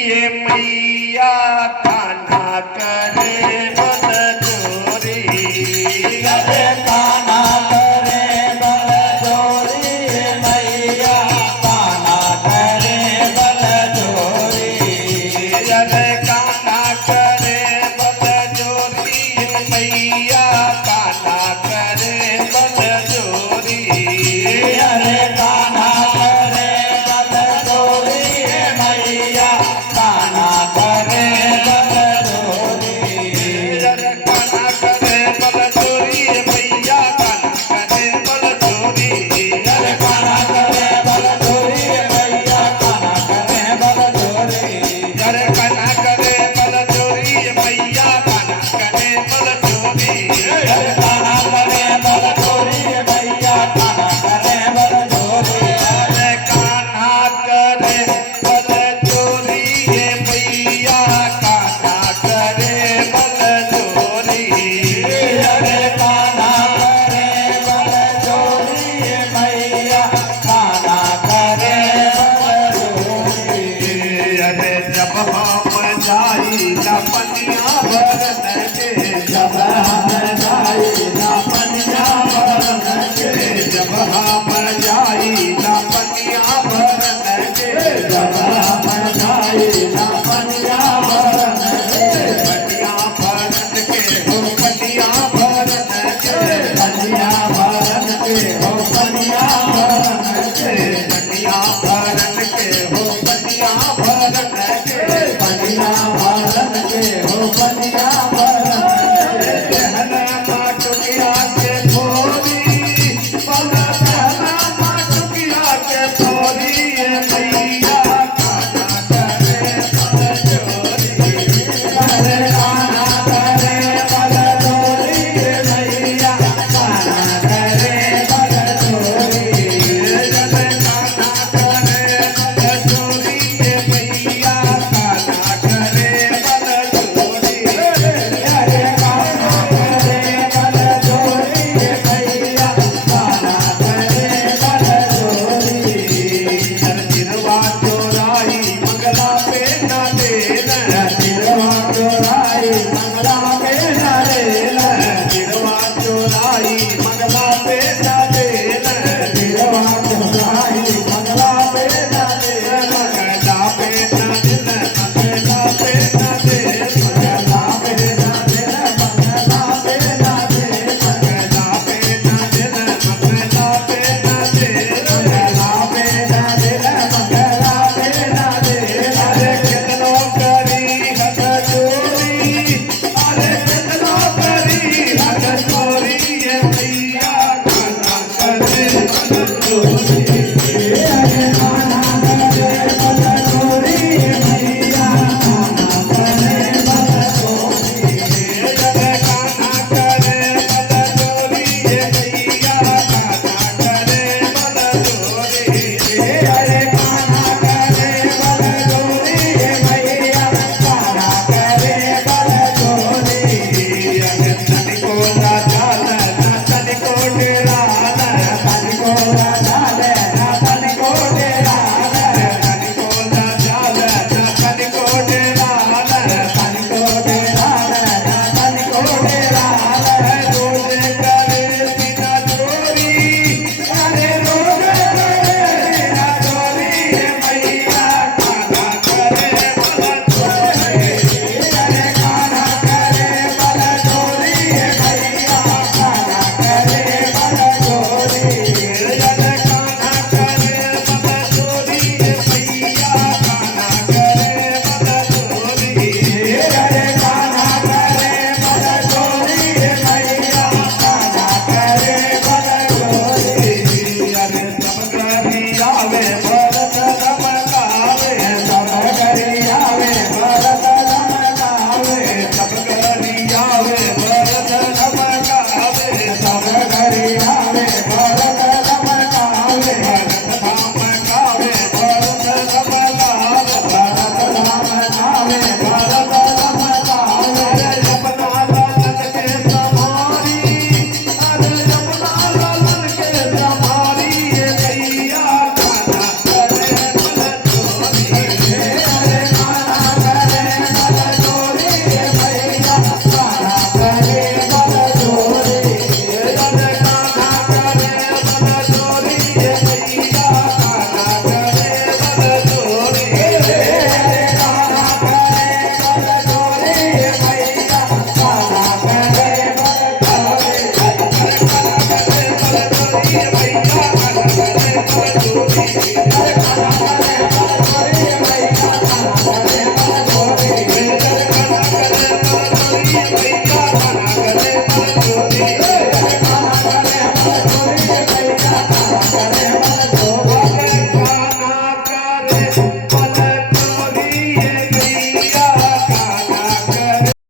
ये मैया कान्हा करे बल जोरी, अरे कान्हा करे बल जोरी, मैया कान्हा करे बल जोरी, अरे कान्हा करे बल जोरी, मैया कान्हा करे बल जोरी, अरे कान्हा करे बल जोरी, मैया कान्हा करे बल जोरी, अरे कान्हा करे बल जोरी, मैया कान्हा करे बल जोरी, अरे कान्हा करे बल जोरी, मैया कान्हा करे बल जोरी, अरे कान्हा करे बल जोरी, मैया कान्हा करे बल जोरी, अरे कान्हा करे बल जोरी, मैया कान्हा करे बल जोरी, अरे कान्हा करे बल जोरी, ये मैया कान्हा करे बल जोरी, अरे कान्हा करे बल जोरी, मैया कान्हा करे बल जोरी, अरे जब हम जाई पनिया भरन के